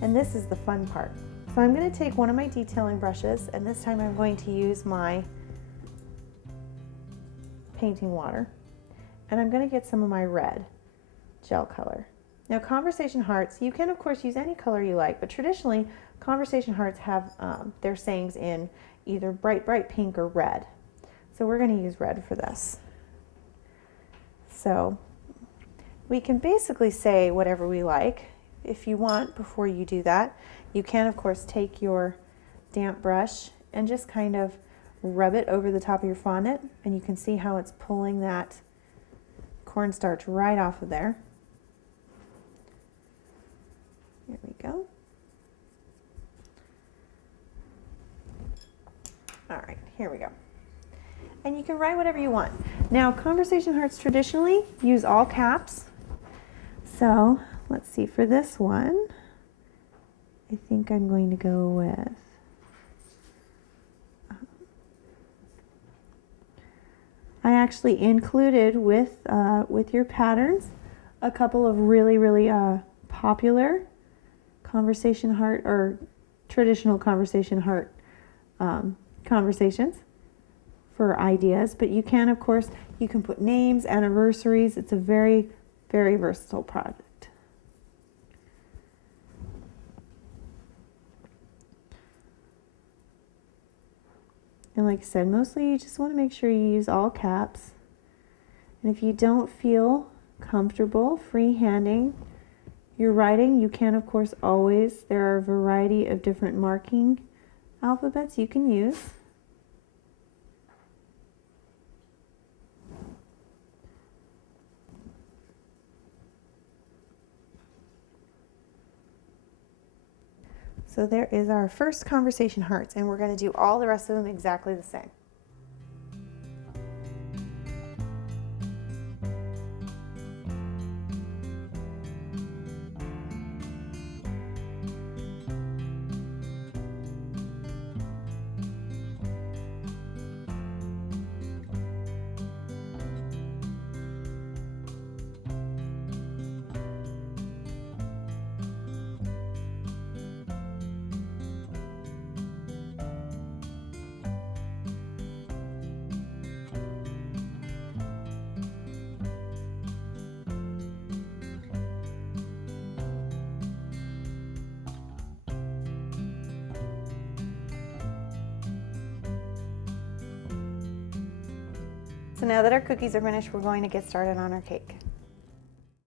And this is the fun part. So I'm going to take one of my detailing brushes, and this time I'm going to use my painting water, and I'm going to get some of my red gel color. Now conversation hearts, you can of course use any color you like, but traditionally conversation hearts have their sayings in either bright pink or red. So we're going to use red for this. So we can basically say whatever we like. If you want, before you do that, you can of course take your damp brush and just kind of rub it over the top of your fondant, and you can see how it's pulling that cornstarch right off of there. There we go. All right, here we go. And you can write whatever you want. Now, conversation hearts traditionally use all caps. So let's see, for this one, I think I'm going to go with I actually included with your patterns a couple of really popular conversation heart or traditional conversation heart conversations for ideas, but you can of course, you can put names, anniversaries. It's a very versatile product. And like I said, mostly you just want to make sure you use all caps. And if you don't feel comfortable freehanding your writing, you can of course always, there are a variety of different marking alphabets you can use. So there is our first conversation hearts, and we're going to do all the rest of them exactly the same. So now that our cookies are finished, we're going to get started on our cake.